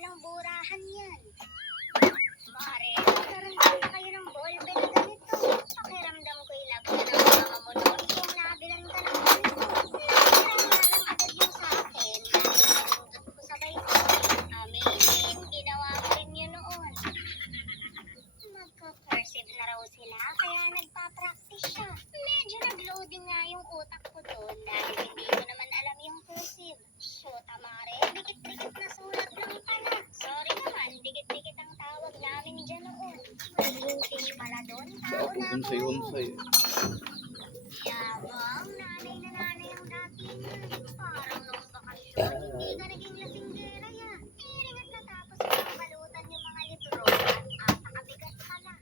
Samantalang burahan yan. Mare, nagkaroon ba kayo ng ballpen na ganito? Pakiramdam ko ilap ka ng mama mo doon kung nabilan ka ng ganito. Nabilan nga lang agad yung sa akin dahil napindot ko sabay ko. Amazing, ginawa ko rin yun noon. Magka-cursive na raw sila kaya nagpa-practice siya. Medyo nag-loading nga yung utak ko doon dahil hindi ko naman alam yung cursive. Shota mare, dikit-dikit na sulat lang pala. Sorry naman, dikit-dikit ang tawag namin dyan noon. May English pala doon, tao na ako. Hunsay-hunsay. Yabang, nanay na nanay ang dati niya. Parang nung bakasyon, hindi ka naging lasinggera ya. Piring at natapos mo ang balutan yung mga libro at apakabigat pala.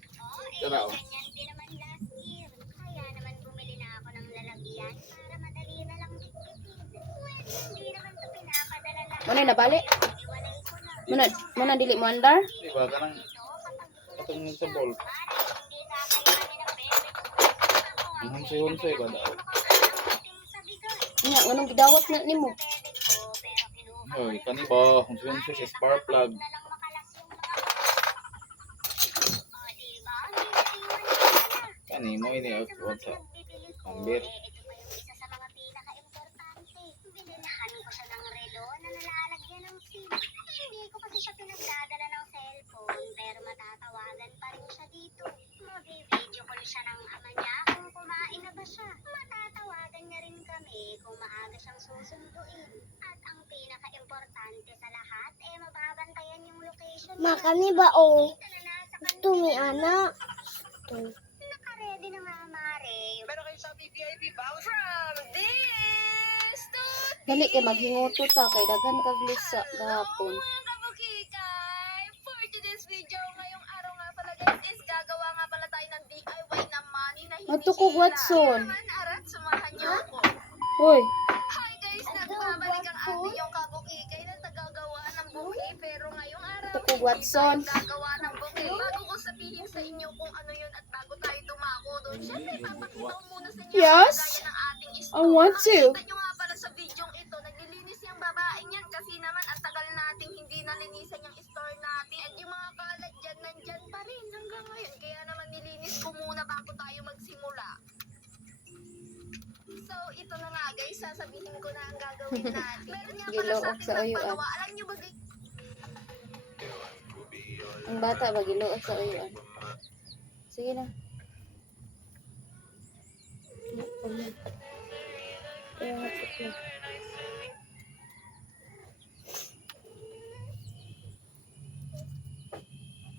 Ganyan din naman last year. Kaya naman bumili na ako ng lalagyan para madali na lang bitbitin. Pwede hindi naman ito pinapadala lahat. Manay nabali? Iwalay ko na. Muna dili mo andar? Di ba ka nang katungin sa ball? Hindi sa akin namin ang bebe ko. Ang hunsay-hunsay ba daw? Nya, anong gidawat na nimo? Hoy, kani ba? Hunsay-hunsay sa spark plug. Kani mo ini out sa ambit. Ito pa yung isa sa mga pinaka-importante. Binilahan ko siya ng relo na nalalagyan ng SIM. Hindi ko kasi siya pinagdadala ng cellphone pero matatawagan pa rin siya dito. Mabi-video call siya ng ama niya kung kumain na ba siya. Matatawagan niya rin kami kung maaga siyang susunduin. At ang pinaka-importante sa lahat mababantayan yung location niya. Makani ba o? Kita na nasa Gusto mi anak. Naka-ready na nga, Mare. Meron kayo sa BBIB voucher from this to Dali kay maghingoto ta kay daghan kag lisa gahapon. mga kabukikay. For today's video, ngayong araw nga pala guys, is gagawa nga pala tayo ng DIY na money na hindi Ato ko, Watson. Kaya naman, arat, samahan niyo ako. Hoy, Hi guys, nagbabalik ang ating yung kabukikay na tagagawa ng buhi. Pero ngayong araw, Ato ko, Watson. hindi tayo gagawa ng buhi. Bago ko sabihin sa inyo kung ano yun at bago tayo dumako doon, syempre papakita ko muna sa inyo Yes, ang gaya ng ating I want to. Nakikita nyo nga pala sa video ito, naglilinis yung babaeng yan kasi naman ang tagal nating hindi nalinisan yung store natin at yung mga kalat dyan nandyan pa rin hanggang ngayon. Kaya naman nilinis ko muna bago tayo magsimula. So, ito na nga guys, sasabihin ko na ang gagawin natin. Meron nga pala Gilook sa ating sa uyuan. magpagawa. Alam nyo ba guys, ang bata ba giluot sa uyuan? Sige na. Ayan,